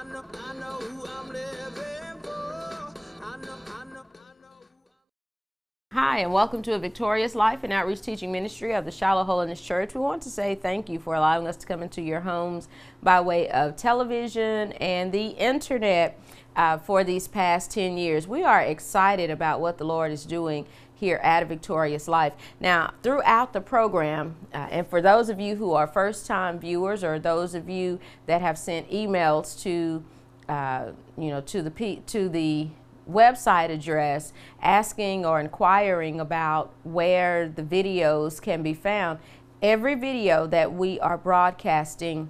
I know who I'm living for. I know. Hi, and welcome to A Victorious Life and Outreach Teaching Ministry of the Shiloh Holiness Church. We want to say thank you for allowing us to come into your homes by way of television and the internet for these past 10 years. We are excited about what the Lord is doing here at A Victorious Life. Now, throughout the program, and for those of you who are first-time viewers or those of you that have sent emails to the website address asking or inquiring about where the videos can be found, every video that we are broadcasting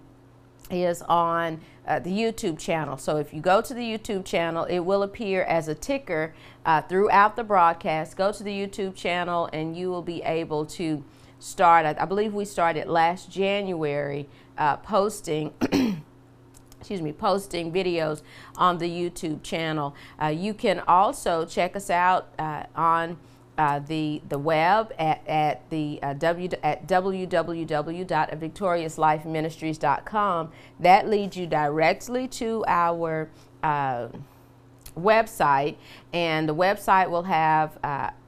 is on the YouTube channel. So if you go to the YouTube channel, it will appear as a ticker throughout the broadcast. Go to the YouTube channel and you will be able to start. I believe we started last January posting posting videos on the YouTube channel. You can also check us out on the web at www.victoriouslifeministries.com. That leads you directly to our website, and the website will have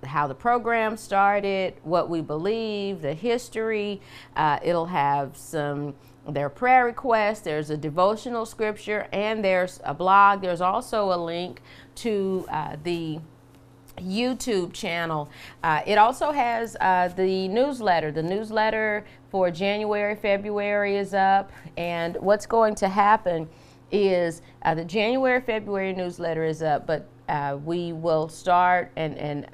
how the program started, what we believe, the history. It'll have their prayer requests, there's a devotional scripture, and there's a blog. There's also a link to the YouTube channel. It also has the newsletter. The newsletter for January, February is up, and what's going to happen is the January, February newsletter is up, but we will start and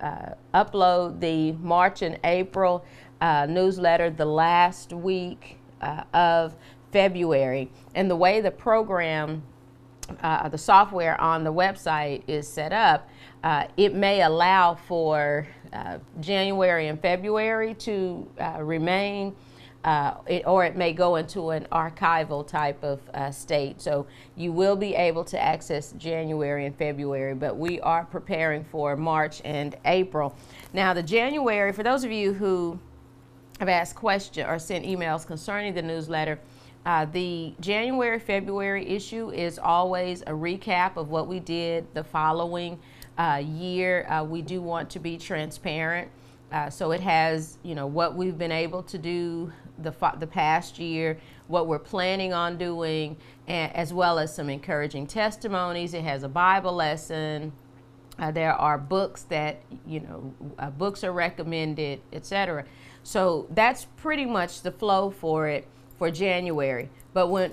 upload the March and April newsletter the last week of February. And the way the program, the software on the website is set up, it may allow for January and February to remain, or it may go into an archival type of state. So you will be able to access January and February, but we are preparing for March and April. Now the January, for those of you who have asked questions or sent emails concerning the newsletter, the January, February issue is always a recap of what we did the following year. We do want to be transparent. So it has, what we've been able to do the past year, what we're planning on doing, as well as some encouraging testimonies. It has a Bible lesson. There are books that, books are recommended, etc. So that's pretty much the flow for it for January,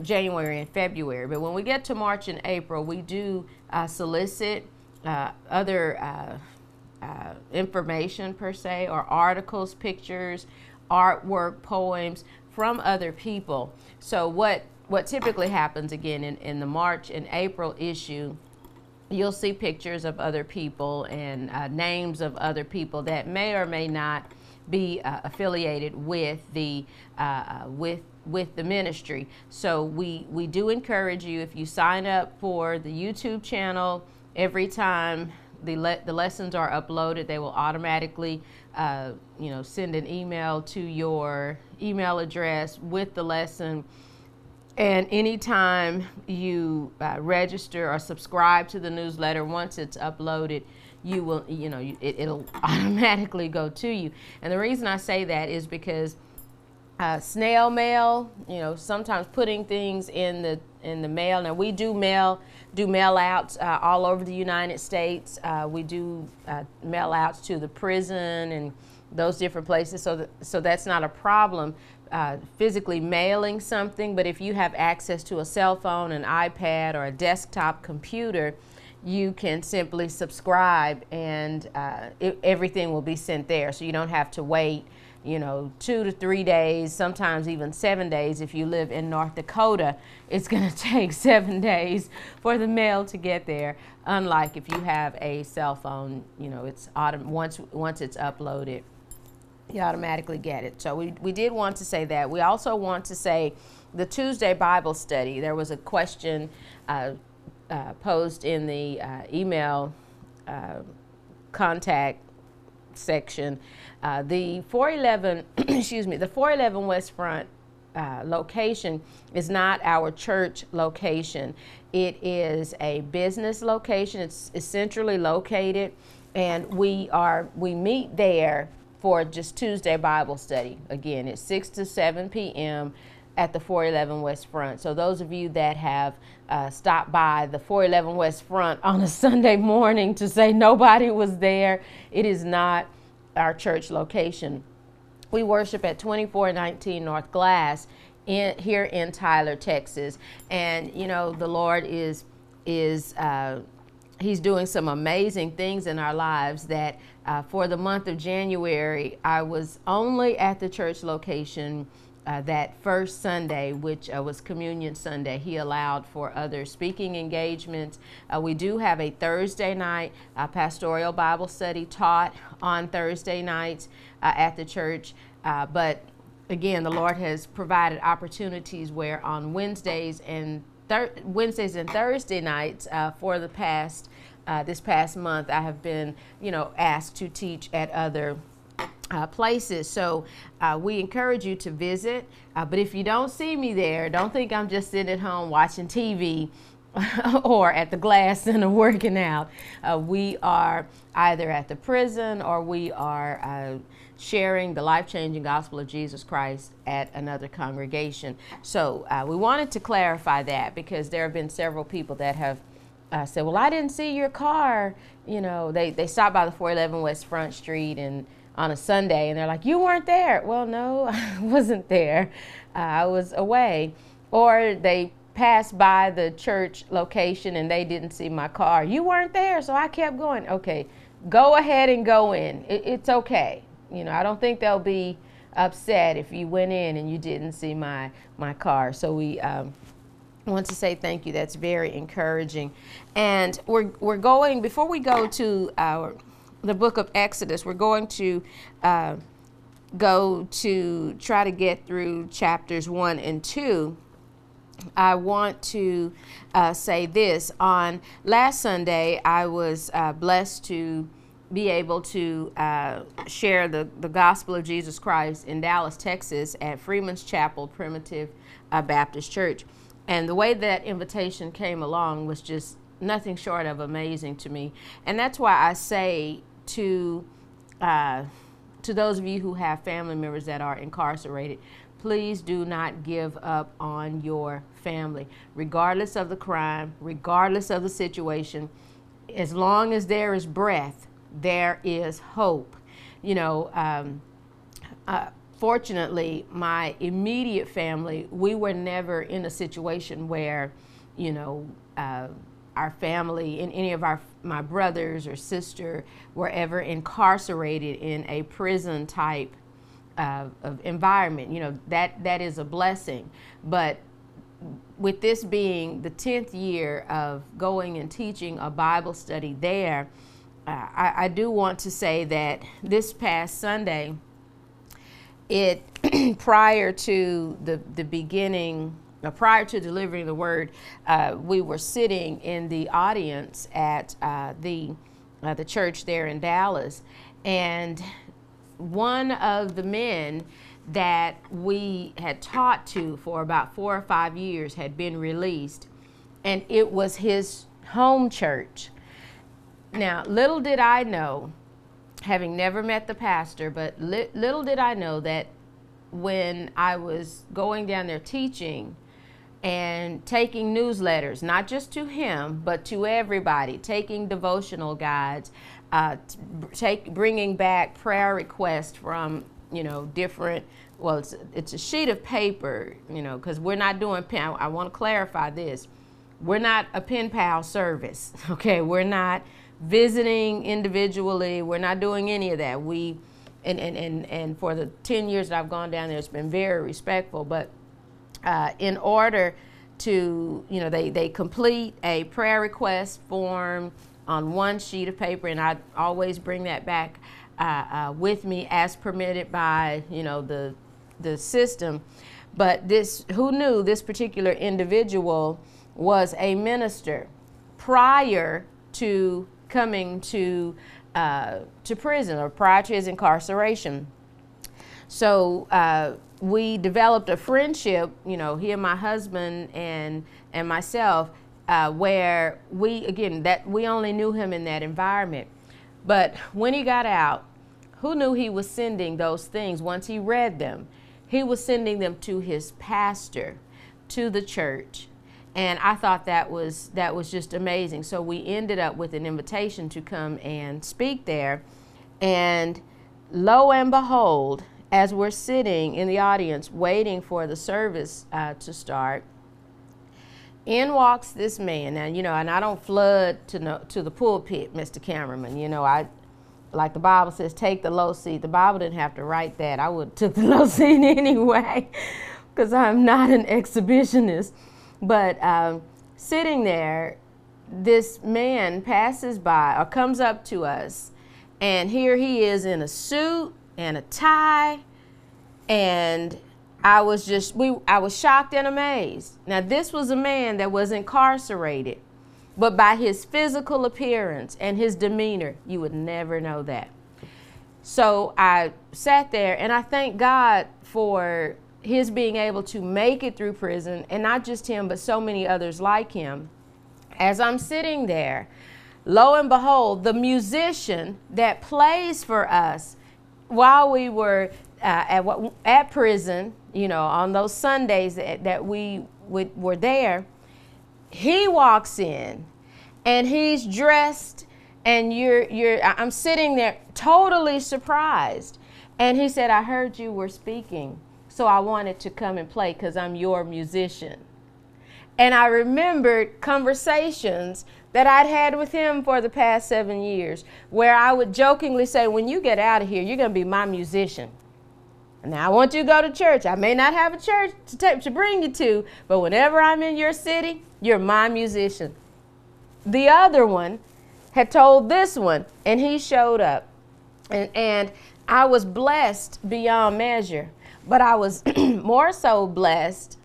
January and February. But when we get to March and April, we do solicit other information per se, or articles, pictures, artwork, poems from other people. So what typically happens again in the March and April issue, you'll see pictures of other people and names of other people that may or may not be affiliated with the with the ministry. So we do encourage you, if you sign up for the YouTube channel, every time the lessons are uploaded, they will automatically send an email to your email address with the lesson. And anytime you register or subscribe to the newsletter, once it's uploaded, you will, it'll automatically go to you. And the reason I say that is because snail mail, sometimes putting things in the mail. Now we do mail outs all over the United States. We do mail outs to the prison and those different places. So that's not a problem. Physically mailing something, but if you have access to a cell phone, an iPad, or a desktop computer, you can simply subscribe and everything will be sent there. So you don't have to wait, 2 to 3 days, sometimes even 7 days. If you live in North Dakota, it's going to take 7 days for the mail to get there. Unlike if you have a cell phone, it's once it's uploaded, you automatically get it. So we did want to say that. We also want to say the Tuesday Bible study. There was a question posed in the email contact section. The 411, the 411 West Front location is not our church location. It is a business location. It's centrally located, and we meet there for just Tuesday Bible study. Again, it's 6 to 7 p.m. at the 411 West Front. So those of you that have stopped by the 411 West Front on a Sunday morning to say nobody was there, it is not our church location. We worship at 2419 North Glass here in Tyler, Texas. And, you know, the Lord is He's doing some amazing things in our lives that for the month of January, I was only at the church location that first Sunday, which was Communion Sunday. He allowed for other speaking engagements. We do have a Thursday night pastoral Bible study taught on Thursday nights at the church. But again, the Lord has provided opportunities where on Wednesdays and Thursday nights for the past this past month, I have been, you know, asked to teach at other places. So we encourage you to visit. But if you don't see me there, don't think I'm just sitting at home watching TV or at the Glass Center working out. We are either at the prison or we are sharing the life-changing gospel of Jesus Christ at another congregation. So we wanted to clarify that because there have been several people that have said, well, I didn't see your car. You know, they stopped by the 411 West Front Street and on a Sunday, and they're like, you weren't there. Well, no, I wasn't there. I was away. Or they passed by the church location and they didn't see my car. You weren't there, so I kept going. Okay, go ahead and go in. It's okay. You know, I don't think they'll be upset if you went in and you didn't see my car. So we want to say thank you. That's very encouraging. And we're going, before we go to the book of Exodus, we're going to go to try to get through chapters 1 and 2. I want to say this. On last Sunday, I was blessed to be able to share the gospel of Jesus Christ in Dallas, Texas at Freeman's Chapel Primitive Baptist Church. And the way that invitation came along was just nothing short of amazing to me. And that's why I say to those of you who have family members that are incarcerated, please do not give up on your family, regardless of the crime, regardless of the situation. As long as there is breath, there is hope. You know, fortunately, my immediate family, we were never in a situation where, you know, our family and any of my brothers or sister were ever incarcerated in a prison type of environment. You know, that is a blessing. But with this being the 10th year of going and teaching a Bible study there, I do want to say that this past Sunday, prior to the beginning, prior to delivering the word, we were sitting in the audience at the church there in Dallas, and one of the men that we had taught to for about 4 or 5 years had been released, and it was his home church. Now, little did I know, having never met the pastor, but little did I know that when I was going down there teaching and taking newsletters, not just to him, but to everybody, taking devotional guides, bringing back prayer requests from, you know, different, well, it's a sheet of paper, you know, because we're not doing pen. I want to clarify this. We're not a pen pal service, okay? We're not visiting individually. We're not doing any of that. And for the 10 years that I've gone down there, it's been very respectful. But in order to, you know, they complete a prayer request form on one sheet of paper, and I always bring that back with me as permitted by, you know, the system. But who knew this particular individual was a minister prior to coming to prison, or prior to his incarceration. So we developed a friendship, you know, he and my husband and myself, where we only knew him in that environment. But when he got out, who knew he was sending those things? Once he read them, he was sending them to his pastor, to the church. And I thought that was just amazing. So we ended up with an invitation to come and speak there. And lo and behold, as we're sitting in the audience waiting for the service to start, in walks this man. Now, you know, and I don't flood to the pulpit, Mr. Cameraman. You know, I, like the Bible says, take the low seat. The Bible didn't have to write that. I would have took the low seat anyway, because I'm not an exhibitionist. But sitting there, this man passes by or comes up to us, and here he is in a suit and a tie, and I was shocked and amazed. Now, this was a man that was incarcerated, but by his physical appearance and his demeanor, you would never know that. So I sat there, and I thank God for his being able to make it through prison, and not just him, but so many others like him. As I'm sitting there, lo and behold, the musician that plays for us while we were at prison, you know, on those Sundays that we were there, he walks in, and he's dressed, and I'm sitting there totally surprised. And he said, "I heard you were speaking, so I wanted to come and play because I'm your musician." And I remembered conversations that I'd had with him for the past 7 years, where I would jokingly say, "When you get out of here, you're going to be my musician. Now, I want you to go to church. I may not have a church to bring you to, but whenever I'm in your city, you're my musician." The other one had told this one, and he showed up. And I was blessed beyond measure. But I was more so blessed,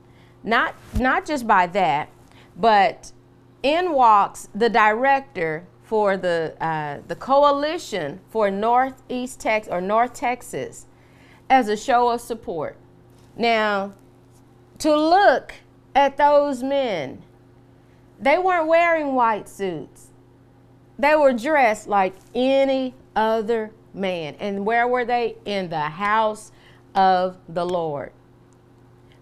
not just by that, but in walks the director for the coalition for North Texas as a show of support. Now, to look at those men, they weren't wearing white suits. They were dressed like any other man. And where were they? In the house of the Lord.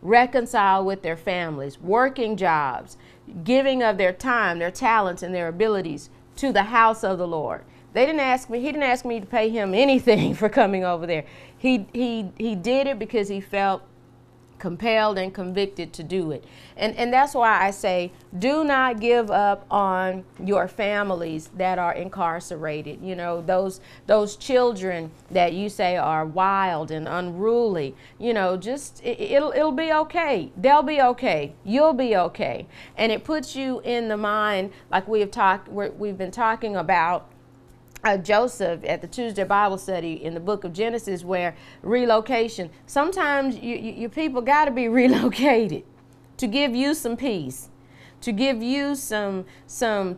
Reconciled with their families, working jobs, giving of their time, their talents, and their abilities to the house of the Lord. He didn't ask me to pay him anything for coming over there. He did it because he felt compelled and convicted to do it. And that's why I say, do not give up on your families that are incarcerated. You know, those children that you say are wild and unruly, you know, just it'll be okay. They'll be okay. You'll be okay. And it puts you in the mind, like we've been talking about Joseph at the Tuesday Bible study in the book of Genesis, where relocation, sometimes your people got to be relocated to give you some peace, to give you some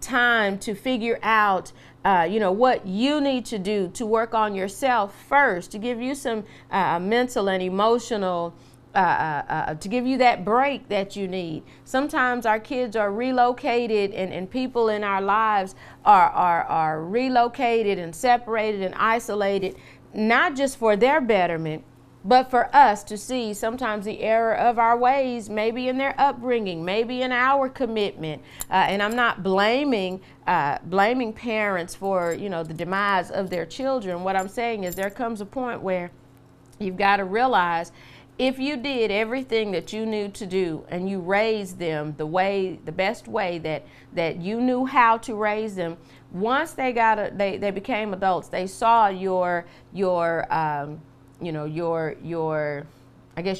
time to figure out what you need to do to work on yourself first, to give you some mental and emotional to give you that break that you need. Sometimes our kids are relocated, and people in our lives are relocated and separated and isolated, not just for their betterment, but for us to see sometimes the error of our ways, maybe in their upbringing, maybe in our commitment. And I'm not blaming parents for, the demise of their children. What I'm saying is there comes a point where you've got to realize, if you did everything that you knew to do and you raised them the best way that you knew how to raise them, once they became adults, they saw your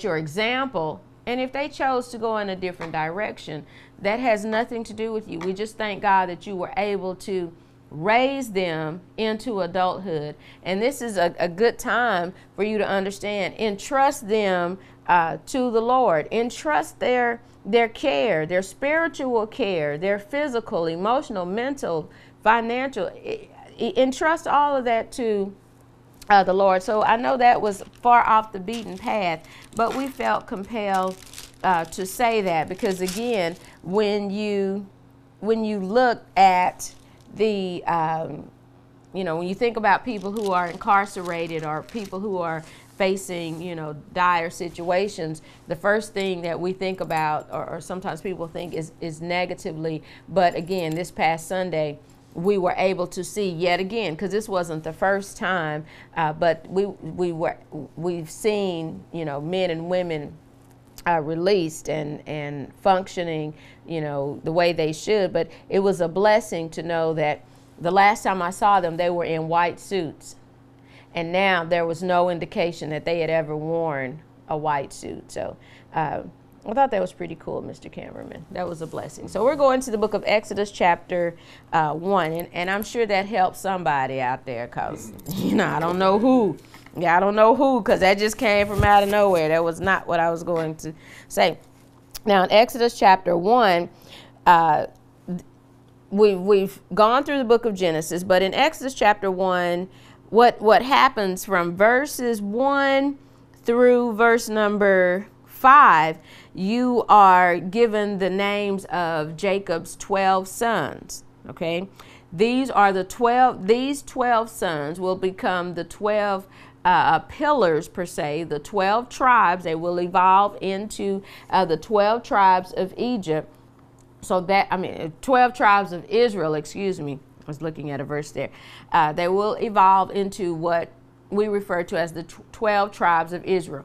example. And if they chose to go in a different direction, that has nothing to do with you. We just thank God that you were able to raise them into adulthood. And this is a good time for you to understand. Entrust them to the Lord. Entrust their care, their spiritual care, their physical, emotional, mental, financial. Entrust all of that to the Lord. So I know that was far off the beaten path, but we felt compelled to say that because, again, when you look at the when you think about people who are incarcerated or people who are facing, dire situations, the first thing that we think about, or sometimes people think is negatively. But again, this past Sunday, we were able to see yet again, because this wasn't the first time, but we've seen, men and women released and functioning, the way they should. But it was a blessing to know that the last time I saw them, they were in white suits. And now there was no indication that they had ever worn a white suit. So I thought that was pretty cool, Mr. Cameraman. That was a blessing. So we're going to the book of Exodus chapter 1. And I'm sure that helps somebody out there because, I don't know who. Yeah, I don't know who, because that just came from out of nowhere. That was not what I was going to say. Now, in Exodus chapter 1, we've gone through the book of Genesis, but in Exodus chapter 1, what happens from verses 1 through verse number 5, you are given the names of Jacob's 12 sons, okay? These 12 sons will become the 12 pillars, per se, the 12 tribes. They will evolve into the 12 tribes of Egypt. So 12 tribes of Israel, excuse me. I was looking at a verse there. They will evolve into what we refer to as the 12 tribes of Israel.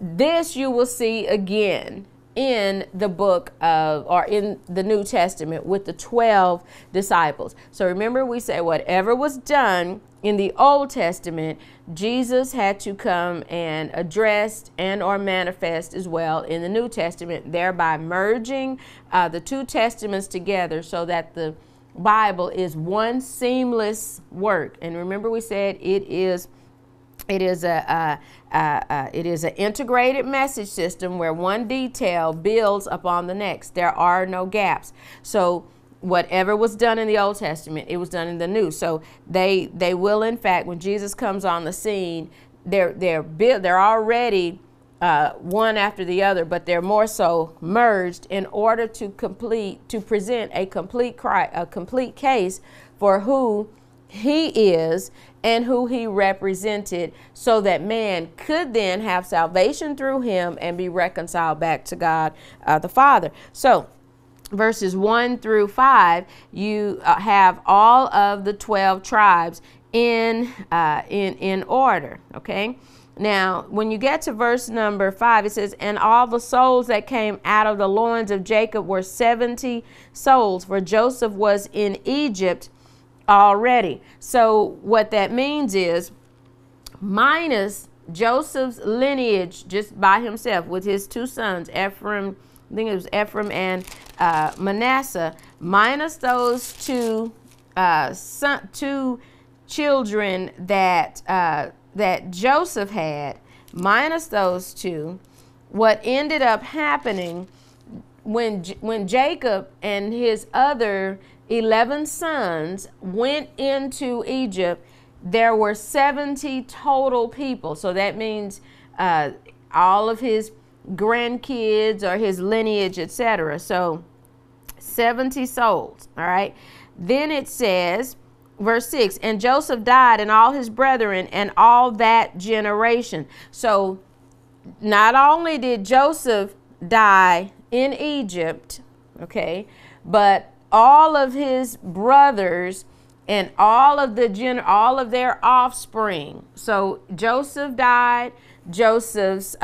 This you will see again in the book of, or in the New Testament, with the 12 disciples. So remember, we say whatever was done in the Old Testament, Jesus had to come and address and or manifest as well in the New Testament, thereby merging the two testaments together so that the Bible is one seamless work. And remember, we said it is an integrated message system where one detail builds upon the next. There are no gaps. So whatever was done in the Old Testament, it was done in the New. So they will, in fact, when Jesus comes on the scene, they're already one after the other, but they're more so merged in order to present a complete case for who he is and who he represented, so that man could then have salvation through him and be reconciled back to God the Father. So verses 1 through 5, you have all of the 12 tribes in order, okay? Now, when you get to verse number 5, it says, and all the souls that came out of the loins of Jacob were 70 souls, for Joseph was in Egypt already. So what that means is, minus Joseph's lineage just by himself with his two sons, Ephraim, I think it was Ephraim and Manasseh, minus those two children that Joseph had, minus those two, what ended up happening when Jacob and his other 11 sons went into Egypt, there were 70 total people. So that means all of his grandkids or his lineage, etc. So 70 souls, all right? Then it says, verse 6, and Joseph died and all his brethren and all that generation. So not only did Joseph die in Egypt, okay, but all of his brothers and all of their offspring. So Joseph died, Joseph's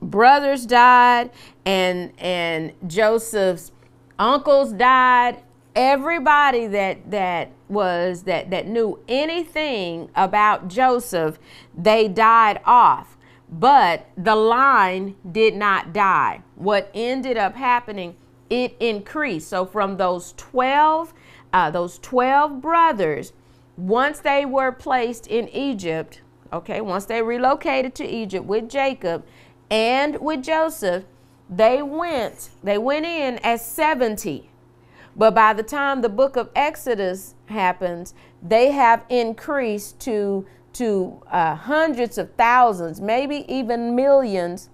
brothers died, and Joseph's uncles died. Everybody that knew anything about Joseph, they died off. But the line did not die. What ended up happening, it increased. So from those 12 brothers, once they were placed in Egypt, okay, once they relocated to Egypt with Jacob and with Joseph, they went in as 70. But by the time the book of Exodus happens, they have increased to hundreds of thousands, maybe even millions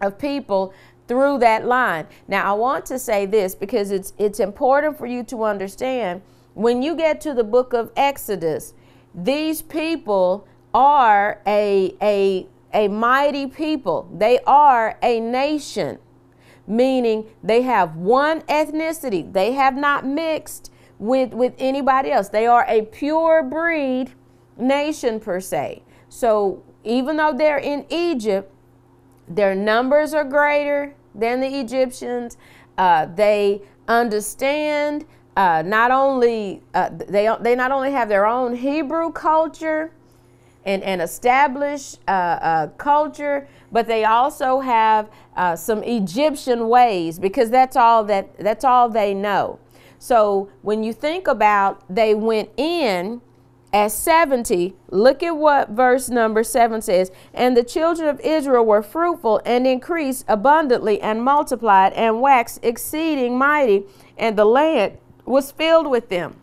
of people through that line. Now, I want to say this because it's important for you to understand. When you get to the book of Exodus, these people are a mighty people. They are a nation, meaning they have one ethnicity. They have not mixed with anybody else. They are a pure breed nation per se. So even though they're in Egypt, their numbers are greater than the Egyptians. They understand not only they not only have their own Hebrew culture and established culture, but they also have some Egyptian ways, because that's all they know. So when you think about they went in as 70, look at what verse number 7 says. And the children of Israel were fruitful and increased abundantly and multiplied and waxed exceeding mighty, and the land was filled with them.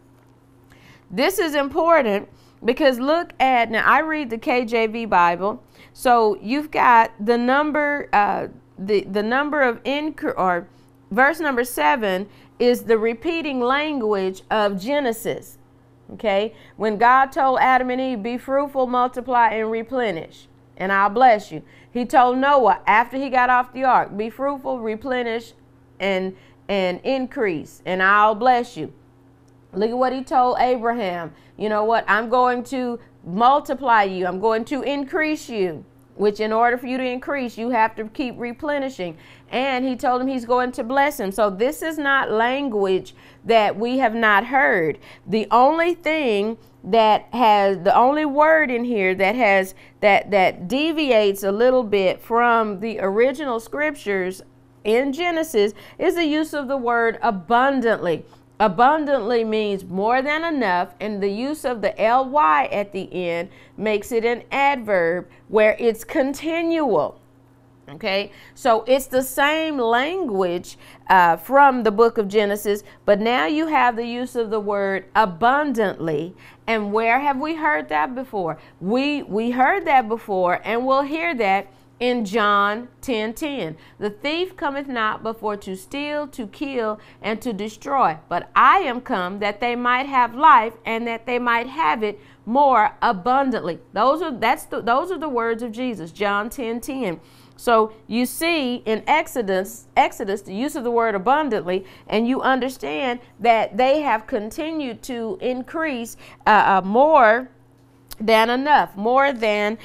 This is important because look at, now I read the KJV Bible. So you've got the number, the number of or verse number 7 is the repeating language of Genesis. Okay, when God told Adam and Eve, be fruitful, multiply, and replenish, and I'll bless you. He told Noah after he got off the ark, be fruitful, replenish, and increase, and I'll bless you. Look at what he told Abraham. You know what? I'm going to multiply you. I'm going to increase you, which in order for you to increase, you have to keep replenishing. And he told him he's going to bless him. So this is not language that we have not heard. The only thing that has, the only word in here that has, that deviates a little bit from the original scriptures in Genesis is the use of the word abundantly. Abundantly means more than enough, and the use of the ly at the end makes it an adverb where it's continual. Okay, so it's the same language from the book of Genesis, but now you have the use of the word abundantly. And where have we heard that before? We heard that before, and we'll hear that in John 10:10. The thief cometh not before to steal, to kill, and to destroy. But I am come that they might have life, and that they might have it more abundantly. Those are the words of Jesus, John 10:10. So you see in Exodus, the use of the word abundantly, and you understand that they have continued to increase more than enough, more than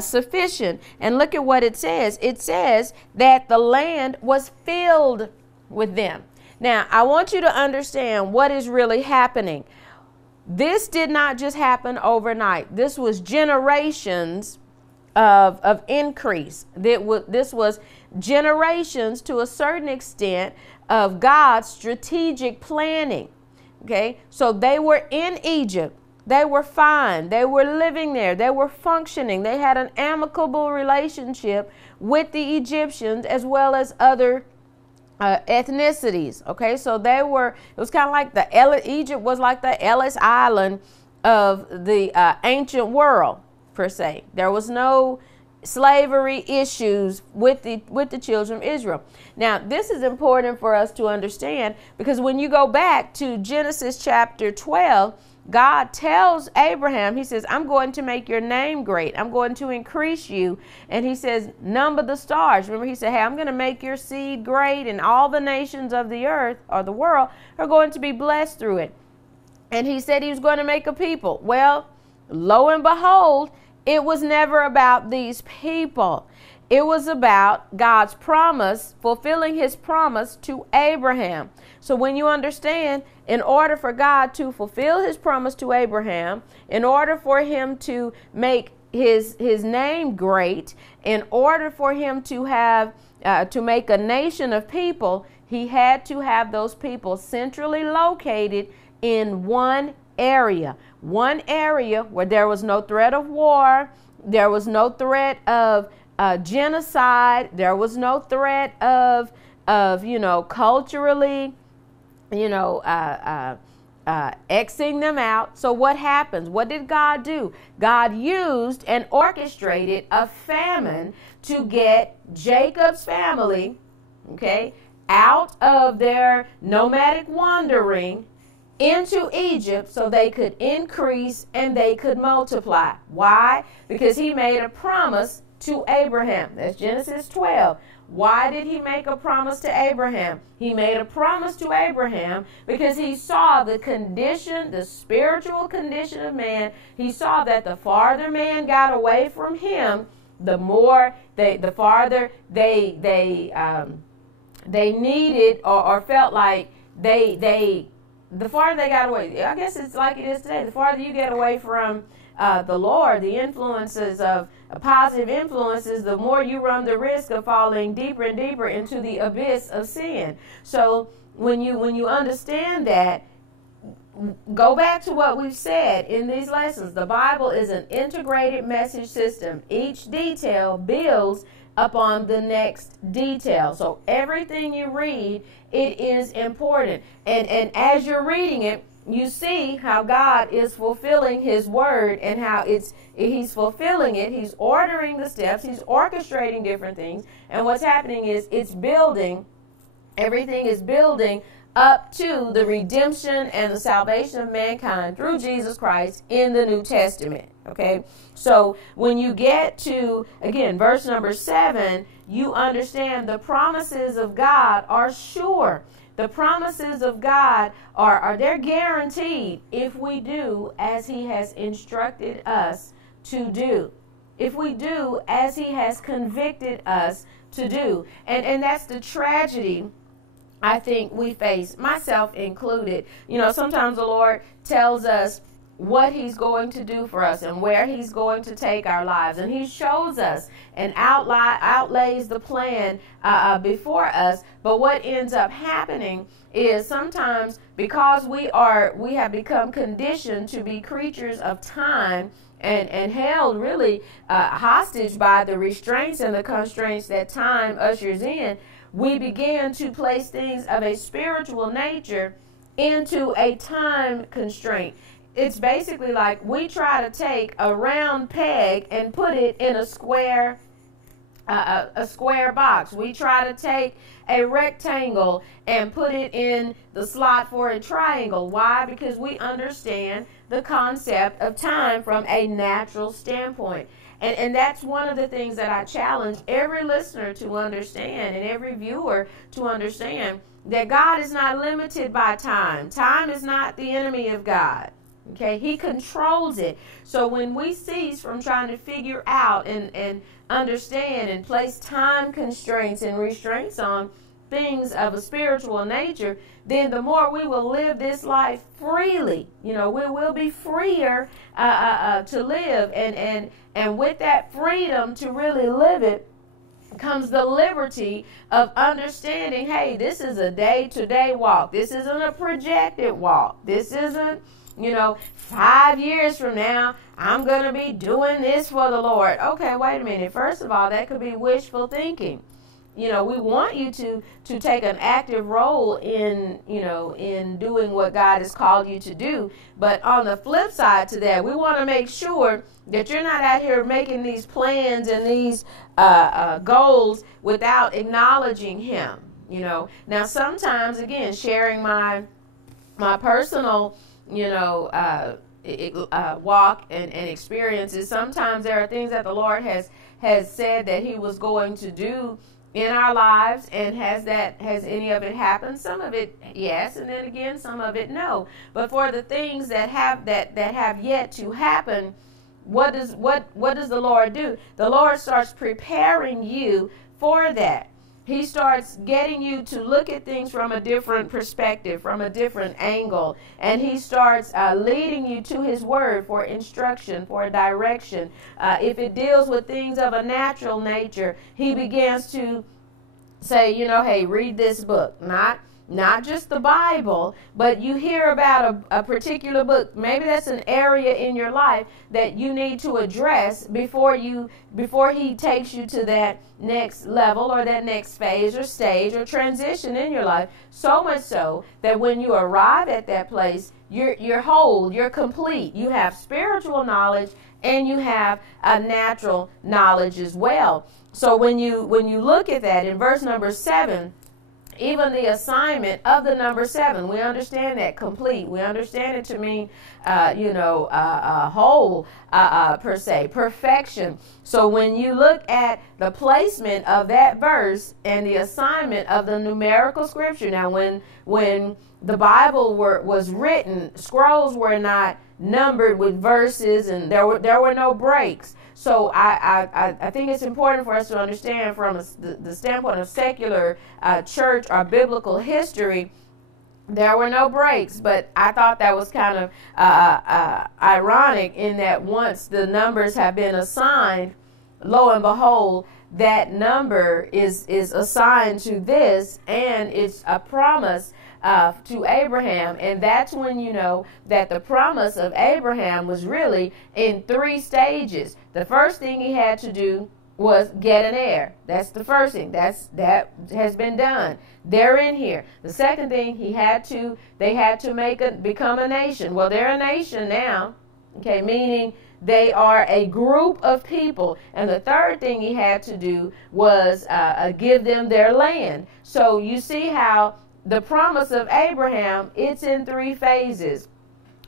sufficient. And look at what it says. It says that the land was filled with them. Now, I want you to understand what is really happening. This did not just happen overnight. This was generations of increase. This was generations to a certain extent of God's strategic planning. Okay, so they were in Egypt. They were fine. They were living there. They were functioning. They had an amicable relationship with the Egyptians as well as other ethnicities. Okay, so it was kind of like Egypt was like the Ellis Island of the ancient world, per se. There was no slavery issues with the children of Israel. Now, this is important for us to understand, because when you go back to Genesis chapter 12, God tells Abraham, he says, I'm going to make your name great. I'm going to increase you. And he says, number the stars. Remember, he said, hey, I'm going to make your seed great, and all the nations of the earth or the world are going to be blessed through it. And he said he was going to make a people. Well, lo and behold, it was never about these people. It was about God's promise, fulfilling his promise to Abraham. So when you understand, in order for God to fulfill his promise to Abraham, in order for him to make his name great, in order for him to have to make a nation of people, he had to have those people centrally located in one area where there was no threat of war, there was no threat of genocide, there was no threat of culturally you know, Xing them out. So what happens? What did God do? God used and orchestrated a famine to get Jacob's family, okay, out of their nomadic wandering into Egypt so they could increase and they could multiply. Why? Because he made a promise to Abraham. That's Genesis 12. Why did he make a promise to Abraham? He made a promise to Abraham because he saw the condition, the spiritual condition of man. He saw that the farther man got away from him, the more the farther they needed or felt like the farther they got away. I guess it's like it is today. The farther you get away from the Lord, the influences of positive influences, the more you run the risk of falling deeper and deeper into the abyss of sin. So when you understand that, go back to what we've said in these lessons. The Bible is an integrated message system. Each detail builds upon the next detail. So everything you read, it is important. And as you're reading it, you see how God is fulfilling his word and how he's fulfilling it. He's ordering the steps. He's orchestrating different things. And what's happening is it's building. Everything is building up to the redemption and the salvation of mankind through Jesus Christ in the New Testament. Okay, so when you get to, again, verse number 7, you understand the promises of God are sure. The promises of God are they're guaranteed if we do as he has instructed us to do. If we do as he has convicted us to do. And that's the tragedy I think we face, myself included. You know, sometimes the Lord tells us what he's going to do for us and where he's going to take our lives. And he shows us and outlays the plan before us. But what ends up happening is sometimes because we have become conditioned to be creatures of time and held really hostage by the restraints and the constraints that time ushers in, we begin to place things of a spiritual nature into a time constraint. It's basically like we try to take a round peg and put it in a square box. We try to take a rectangle and put it in the slot for a triangle. Why? Because we understand the concept of time from a natural standpoint. And that's one of the things that I challenge every listener to understand and every viewer to understand, that God is not limited by time. Time is not the enemy of God. Okay, he controls it. So when we cease from trying to figure out and understand and place time constraints and restraints on things of a spiritual nature, then the more we will live this life freely. You know, we will be freer to live. And with that freedom to really live it comes the liberty of understanding, hey, this is a day-to-day walk. This isn't a projected walk. This isn't, 5 years from now, I'm going to be doing this for the Lord. Okay, wait a minute. First of all, that could be wishful thinking. We want you to take an active role in doing what God has called you to do. But on the flip side to that, we want to make sure that you're not out here making these plans and these goals without acknowledging him. Now sometimes, again, sharing my personal walk and experiences, sometimes there are things that the Lord has said that he was going to do in our lives. And has any of it happened? Some of it yes, and then again some of it no. But for the things that have yet to happen, what does the Lord do? The Lord starts preparing you for that. He starts getting you to look at things from a different perspective, from a different angle. And he starts leading you to his word for instruction, for direction. If it deals with things of a natural nature, he begins to say, hey, read this book. Not not just the Bible, but you hear about a particular book. Maybe that's an area in your life that you need to address before he takes you to that next level or that next phase or stage or transition in your life. So much so that when you arrive at that place, you're whole, you're complete. You have spiritual knowledge and you have a natural knowledge as well. So when you look at that in verse number 7, even the assignment of the number 7, we understand that complete. We understand it to mean, whole, per se, perfection. So when you look at the placement of that verse and the assignment of the numerical scripture, now when the Bible was written, scrolls were not numbered with verses, and there were no breaks. So I think it's important for us to understand from the standpoint of secular church or biblical history, there were no breaks. But I thought that was kind of ironic in that once the numbers have been assigned, lo and behold, that number is assigned to this, and it's a promise to Abraham. And that's when you know that the promise of Abraham was really in 3 stages. The first thing he had to do was get an heir. That's the first thing. That has been done. They're in here. The second thing they had to become a nation. Well, they're a nation now. Okay, meaning they are a group of people. And the third thing he had to do was give them their land. So you see how the promise of Abraham, it's in 3 phases,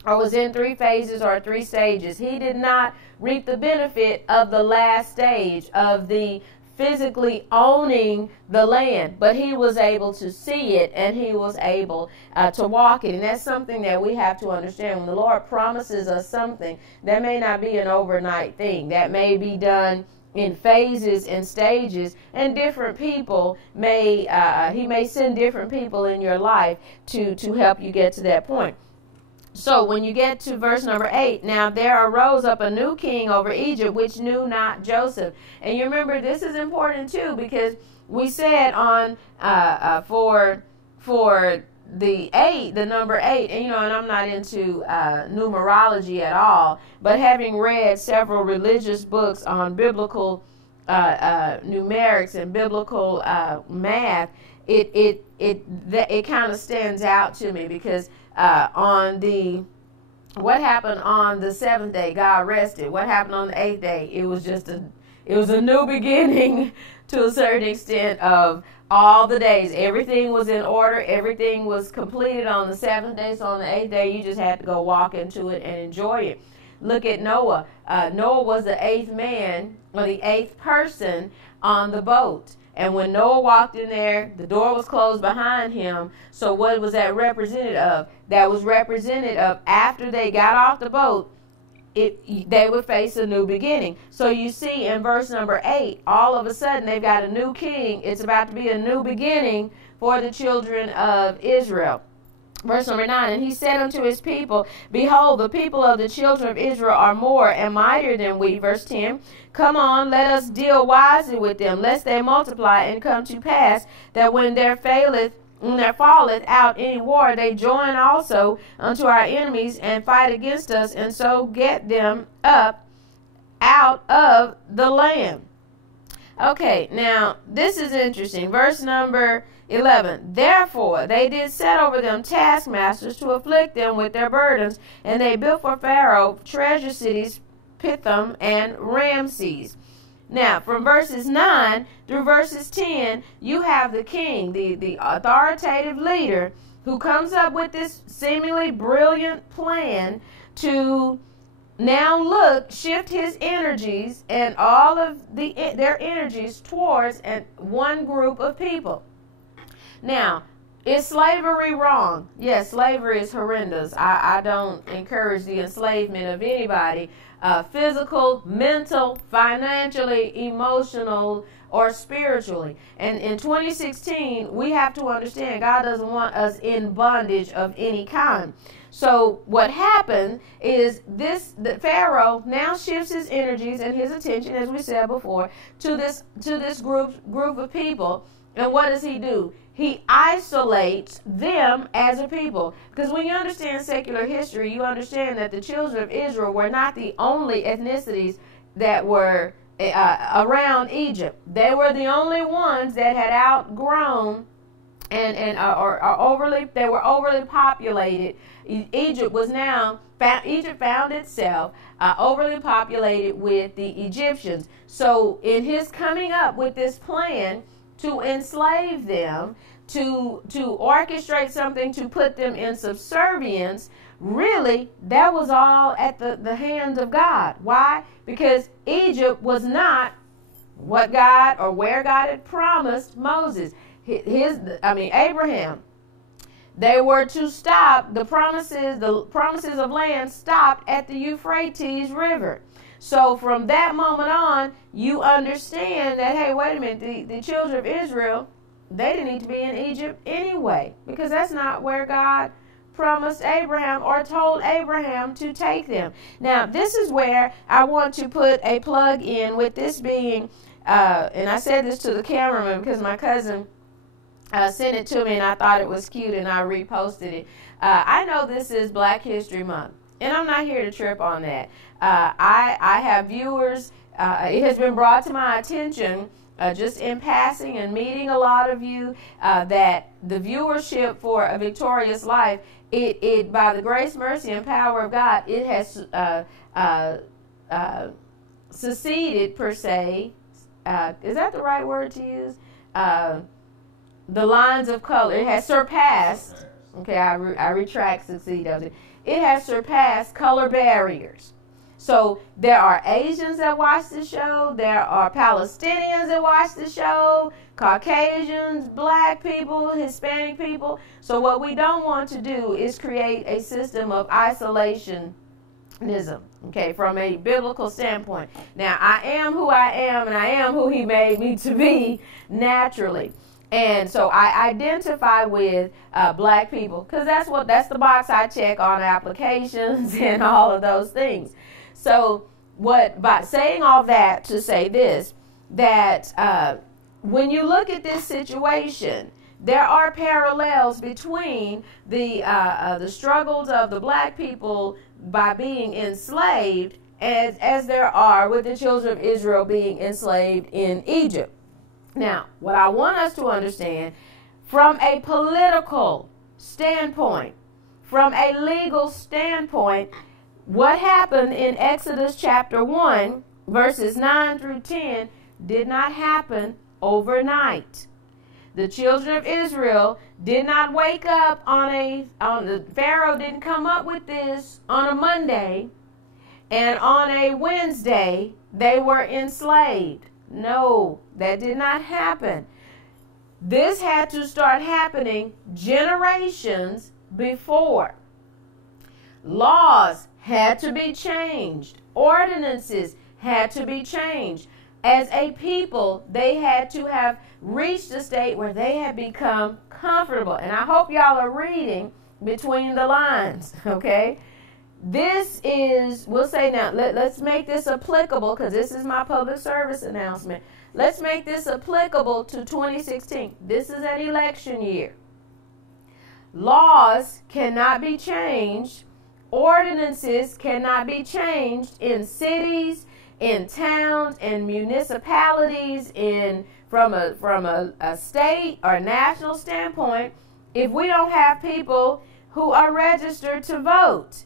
or was in 3 phases or 3 stages. He did not reap the benefit of the last stage of the physically owning the land, but he was able to see it, and he was able to walk it. And that's something that we have to understand. When the Lord promises us something, that may not be an overnight thing. That may be done in phases and stages, and different people he may send different people in your life to help you get to that point. So when you get to verse number 8, now there arose up a new king over Egypt, which knew not Joseph. And you remember, this is important too, because we said on for the number 8, and and I'm not into numerology at all, but having read several religious books on biblical numerics and biblical math, it kind of stands out to me, because what happened on the 7th day, God rested. What happened on the 8th day? It was a new beginning to a certain extent of all the days. Everything was in order. Everything was completed on the 7th day. So on the 8th day, you just had to go walk into it and enjoy it. Look at Noah. Noah was the 8th man, or the 8th person on the boat. And when Noah walked in there, the door was closed behind him. So what was that represented of? That was represented of after they got off the boat, they would face a new beginning. So you see in verse number 8, all of a sudden they've got a new king. It's about to be a new beginning for the children of Israel. Verse number 9, and he said unto his people, behold, the people of the children of Israel are more and mightier than we. Verse 10, come on, let us deal wisely with them, lest they multiply, and come to pass that when there falleth out any war, they join also unto our enemies and fight against us, and so get them up out of the land. Okay, now this is interesting. Verse number 11, therefore they did set over them taskmasters to afflict them with their burdens, and they built for Pharaoh treasure cities, Pithom and Ramses. Now, from verses 9 through verses 10, you have the king, the authoritative leader, who comes up with this seemingly brilliant plan to now shift his energies and all of their energies towards one group of people. Now, is slavery wrong? Yes, slavery is horrendous. I don't encourage the enslavement of anybody, physical, mental, financially, emotional, or spiritually. And in 2016, we have to understand God doesn't want us in bondage of any kind. So what happened is the Pharaoh now shifts his energies and his attention, as we said before, to this group of people. And what does he do? He isolates them as a people. Because when you understand secular history, you understand that the children of Israel were not the only ethnicities that were around Egypt. They were the only ones that had outgrown they were overly populated. Egypt found itself overly populated with the Egyptians. So in his coming up with this plan to enslave them, to orchestrate something to put them in subservience, really, that was all at the hands of God. Why? Because Egypt was not what God or where God had promised Moses. Abraham. They were to stop the promises of land stopped at the Euphrates River. So from that moment on, you understand that, hey, wait a minute, the children of Israel, they didn't need to be in Egypt anyway, because that's not where God promised Abraham or told Abraham to take them. Now, this is where I want to put a plug in with this being, and I said this to the cameraman because my cousin sent it to me and I thought it was cute and I reposted it. I know this is Black History Month, and I'm not here to trip on that. I have viewers. It has been brought to my attention just in passing and meeting a lot of you that the viewership for A Victorious Life, it by the grace, mercy, and power of God, it has succeeded, per se. Is that the right word to use? The lines of color. It has surpassed. Okay, I retract succeed. It has surpassed color barriers. So there are Asians that watch the show. There are Palestinians that watch the show. Caucasians, Black people, Hispanic people. So what we don't want to do is create a system of isolationism, okay, from a biblical standpoint. Now, I am who I am, and I am who he made me to be naturally. And so I identify with Black people because that's the box I check on applications and all of those things. So by saying all that to say this, that when you look at this situation, there are parallels between the struggles of the Black people by being enslaved as there are with the children of Israel being enslaved in Egypt. Now, what I want us to understand from a political standpoint, from a legal standpoint, what happened in Exodus chapter 1, verses 9 through 10, did not happen overnight. The children of Israel did not wake up Pharaoh didn't come up with this on a Monday, and on a Wednesday they were enslaved. No, that did not happen. This had to start happening generations before. Laws had to be changed. Ordinances had to be changed. As a people, they had to have reached a state where they had become comfortable. And I hope y'all are reading between the lines, okay? This is, we'll say now, let's make this applicable, because this is my public service announcement. Let's make this applicable to 2016. This is an election year. Laws cannot be changed. Ordinances cannot be changed in cities, in towns, in municipalities, from a state or national standpoint, if we don't have people who are registered to vote.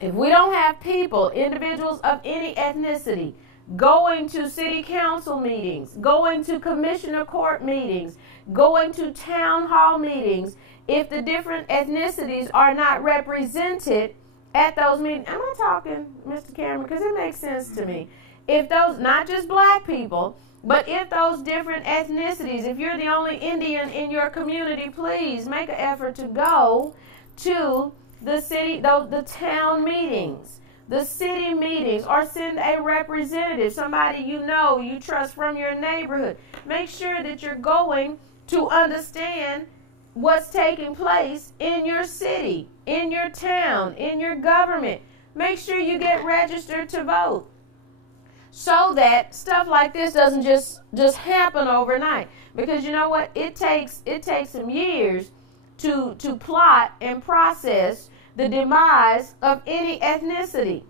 If we don't have people, individuals of any ethnicity, going to city council meetings, going to commissioner court meetings, going to town hall meetings, if the different ethnicities are not represented at those meetings, I'm not talking, Mr. Cameron, because it makes sense to me. If those, not just Black people, but if those different ethnicities, if you're the only Indian in your community, please make an effort to go to the city, the town meetings, the city meetings, or send a representative, somebody you know, you trust from your neighborhood. Make sure that you're going to understand what's taking place in your city, in your town, in your government. Make sure you get registered to vote. so that stuff like this doesn't just happen overnight. Because you know what? It takes some years to plot and process the demise of any ethnicity.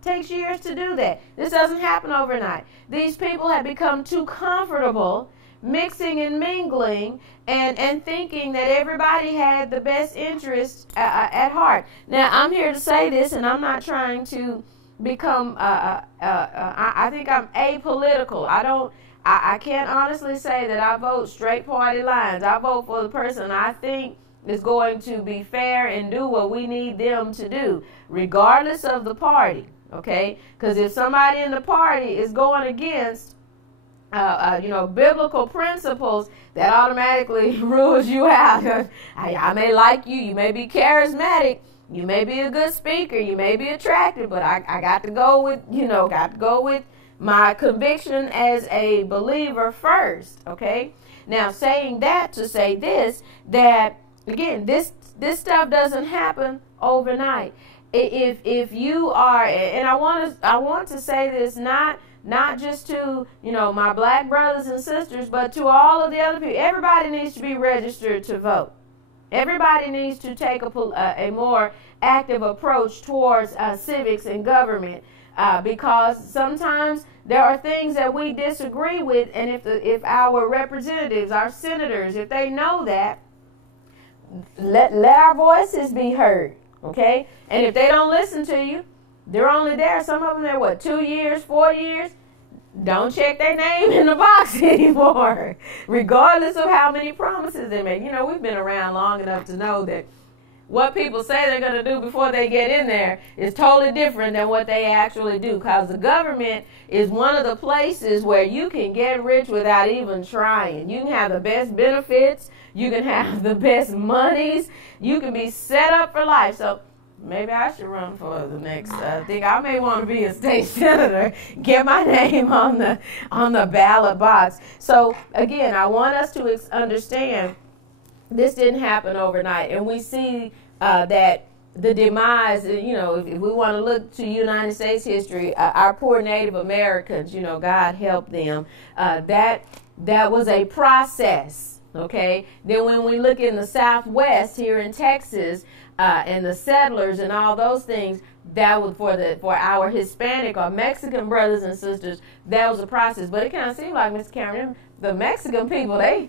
Takes years to do that. This doesn't happen overnight. These people have become too comfortable mixing and mingling and thinking that everybody had the best interest at heart. Now, I'm here to say this, and I'm not trying to become, I think I'm apolitical. I can't honestly say that I vote straight party lines. I vote for the person I think is going to be fair and do what we need them to do, regardless of the party. Okay, because if somebody in the party is going against, biblical principles, that automatically rules you out. I may like you, you may be charismatic, you may be a good speaker, you may be attractive, but I got to go with my conviction as a believer first. Okay, now saying that to say this, that again, this stuff doesn't happen overnight. If you are, and I want to say this not just to my black brothers and sisters, but to all of the other people. Everybody needs to be registered to vote. Everybody needs to take a more active approach towards civics and government, because sometimes there are things that we disagree with, and if our representatives, our senators, if they know that, let our voices be heard. Okay? And if they don't listen to you, they're only there. Some of them, they're 2 years, 4 years. Don't check their name in the box anymore, regardless of how many promises they make. We've been around long enough to know that what people say they're going to do before they get in there is totally different than what they actually do. Because the government is one of the places where you can get rich without even trying. You can have the best benefits. You can have the best monies. You can be set up for life. So maybe I should run for the next thing. I may want to be a state senator, get my name on the ballot box. So again, I want us to understand this didn't happen overnight, and we see that the demise. If we want to look to United States history, our poor Native Americans, God help them. That was a process. Okay. Then when we look in the Southwest here in Texas, and the settlers and all those things, that was for our Hispanic or Mexican brothers and sisters. That was a process. But it kind of seemed like, Mr. Cameron, the Mexican people, they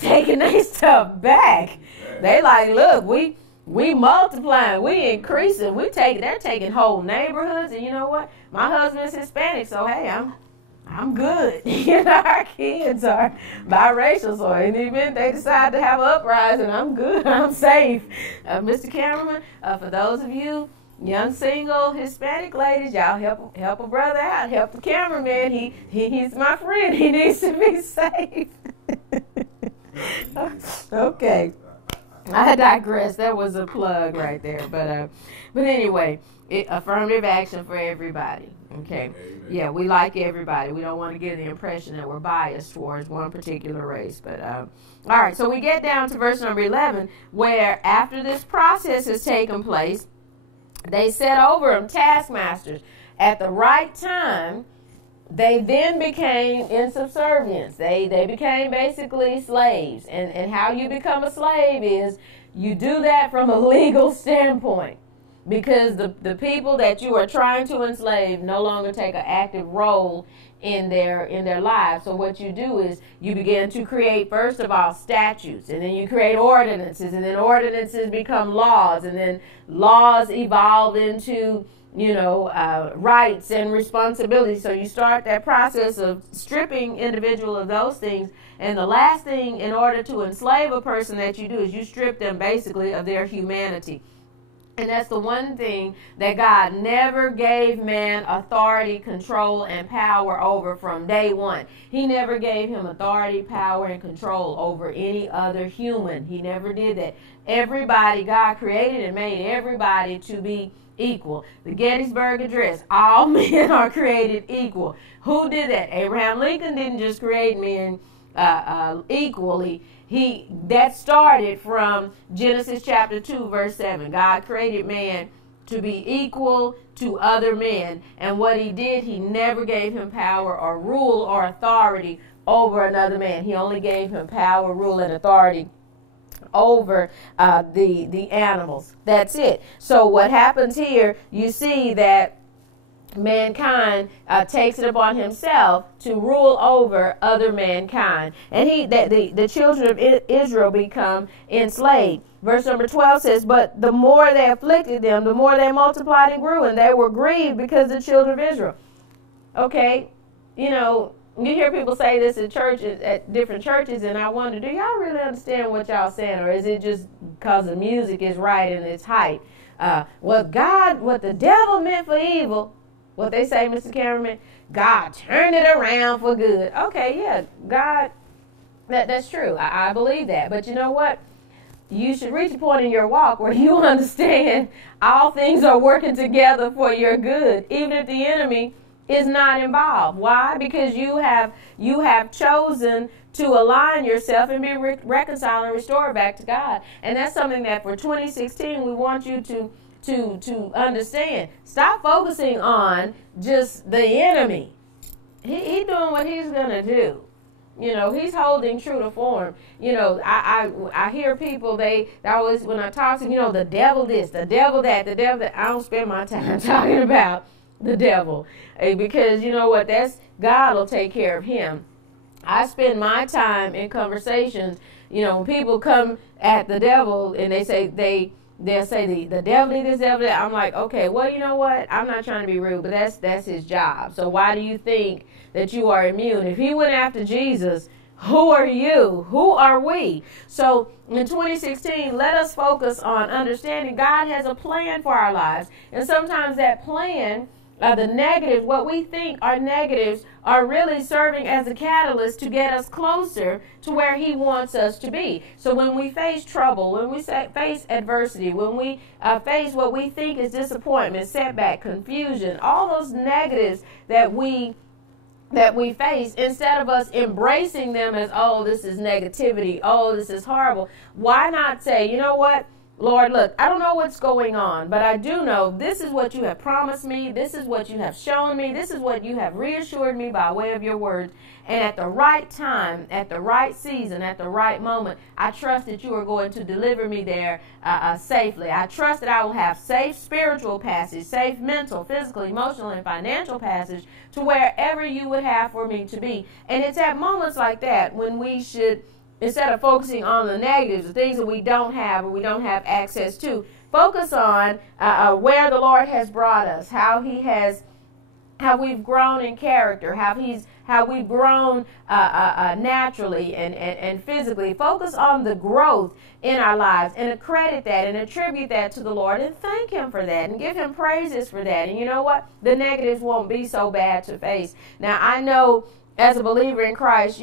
taking their stuff back. They like, look, we multiplying, we increasing, they're taking whole neighborhoods. And you know what? My husband's Hispanic, so hey, I'm good. Our kids are biracial, so in the event they decide to have an uprising, I'm good. I'm safe. Mr. Cameraman, for those of you young single Hispanic ladies, y'all help a brother out. Help the cameraman. He's my friend. He needs to be safe. Okay. I digress. That was a plug right there. But anyway, affirmative action for everybody. Okay. Amen. Yeah, we like everybody. We don't want to give the impression that we're biased towards one particular race. But all right, so we get down to verse number 11, where after this process has taken place, they set over them taskmasters. At the right time, they then became in subservience. They became basically slaves. And how you become a slave is you do that from a legal standpoint. Because the people that you are trying to enslave no longer take an active role in their lives. So what you do is you begin to create, first of all, statutes, and then you create ordinances, and then ordinances become laws, and then laws evolve into rights and responsibilities. So you start that process of stripping individual of those things. And the last thing in order to enslave a person that you do is you strip them basically of their humanity. And that's the one thing that God never gave man authority, control, and power over from day one. He never gave him authority, power, and control over any other human. He never did that. Everybody, God created and made everybody to be equal. The Gettysburg Address, all men are created equal. Who did that? Abraham Lincoln didn't just create men equally. That started from Genesis chapter 2, verse 7. God created man to be equal to other men. And what he did, he never gave him power or rule or authority over another man. He only gave him power, rule, and authority over the animals. That's it. So what happens here, you see that mankind takes it upon himself to rule over other mankind, and the children of Israel become enslaved. Verse number 12 says, but the more they afflicted them, the more they multiplied and grew, and they were grieved because the children of Israel. Okay, you hear people say this in churches, at different churches, and I wonder, do y'all really understand what y'all saying, or is it just because the music is right and it's hype? What the devil meant for evil, what they say, Mr. Cameraman, God turned it around for good. Okay, yeah, God, that's true. I believe that. But you know what? You should reach a point in your walk where you understand all things are working together for your good, even if the enemy is not involved. Why? Because you have chosen to align yourself and be reconciled and restored back to God. And that's something that for 2016 we want you to understand. Stop focusing on just the enemy. He doing what he's gonna do. He's holding true to form. I hear people, they always, when I talk to them, the devil this, the devil that, the devil that. I don't spend my time talking about the devil, because you know what, that's God will take care of him. I spend my time in conversations, when people come at the devil and they say they'll say the devil this, devil that. I'm like, okay, well, you know what? I'm not trying to be rude, but that's his job. So why do you think that you are immune? If he went after Jesus, who are you? Who are we? So in 2016, let us focus on understanding God has a plan for our lives. And sometimes that plan, the negatives, what we think are negatives, are really serving as a catalyst to get us closer to where he wants us to be. So when we face trouble, when we face adversity, when we face what we think is disappointment, setback, confusion, all those negatives that we face, instead of us embracing them as, oh, this is negativity, oh, this is horrible, why not say, you know what? Lord, look, I don't know what's going on, but I do know this is what you have promised me. This is what you have shown me. This is what you have reassured me by way of your words. And at the right time, at the right season, at the right moment, I trust that you are going to deliver me there safely. I trust that I will have safe spiritual passage, safe mental, physical, emotional, and financial passage to wherever you would have for me to be. And it's at moments like that when we should, instead of focusing on the negatives, the things that we don't have or we don't have access to, focus on where the Lord has brought us, how we've grown in character, how we've grown naturally and physically. Focus on the growth in our lives and accredit that and attribute that to the Lord and thank him for that and give him praises for that. And you know what? The negatives won't be so bad to face. Now, I know as a believer in Christ,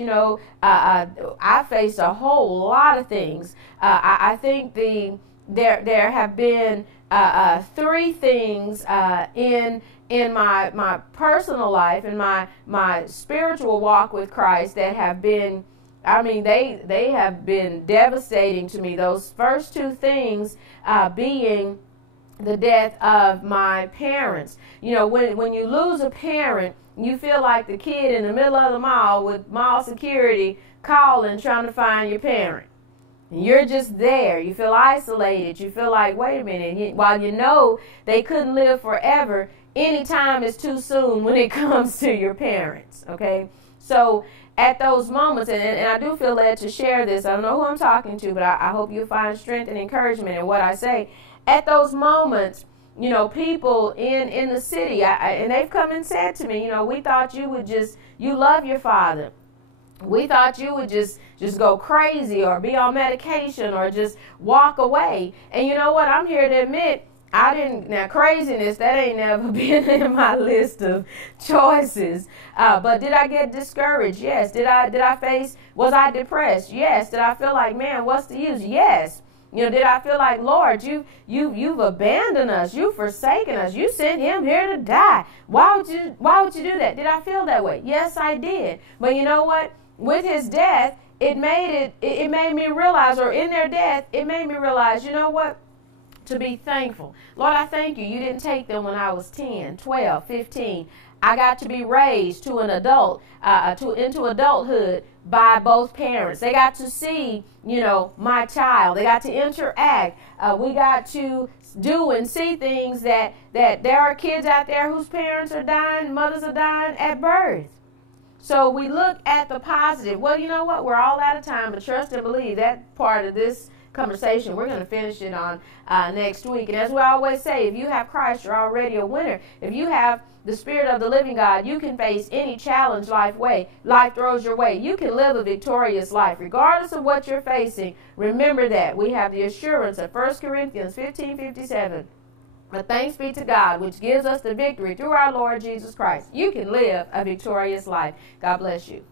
I faced a whole lot of things. I think there have been 3 things in my personal life and my spiritual walk with Christ that have been, they have been devastating to me. Those first 2 things being the death of my parents. When you lose a parent, you feel like the kid in the middle of the mall with mall security calling, trying to find your parent. And you're just there. You feel isolated. You feel like, wait a minute. While you know they couldn't live forever, any time is too soon when it comes to your parents. Okay? So at those moments, and I do feel led to share this. I don't know who I'm talking to, but I hope you find strength and encouragement in what I say. At those moments, people in the city, and they've come and said to me, we thought you love your father. We thought you would just go crazy or be on medication or just walk away. And you know what? I'm here to admit, now craziness, that ain't never been in my list of choices. But did I get discouraged? Yes. Was I depressed? Yes. Did I feel like, man, what's the use? Yes. Did I feel like, Lord, you've abandoned us, you've forsaken us, you sent him here to die. Why would you do that? Did I feel that way? Yes, I did. But you know what? With his death, it made me realize, or in their death, it made me realize, you know what? to be thankful. Lord, I thank you. You didn't take them when I was 10, 12, 15. I got to be raised to an adult, into adulthood by both parents. They got to see, my child. They got to interact. We got to do and see things that there are kids out there whose parents are dying, mothers are dying at birth. So we look at the positive. Well, you know what? We're all out of time, but trust and believe that part of this conversation, we're going to finish it on next week. And as we always say, if you have Christ, you're already a winner. If you have the Spirit of the living God, you can face any challenge life throws your way. You can live a victorious life regardless of what you're facing. Remember that we have the assurance of 1 Corinthians 15:57. But thanks be to God, which gives us the victory through our Lord Jesus Christ. You can live a victorious life. God bless you.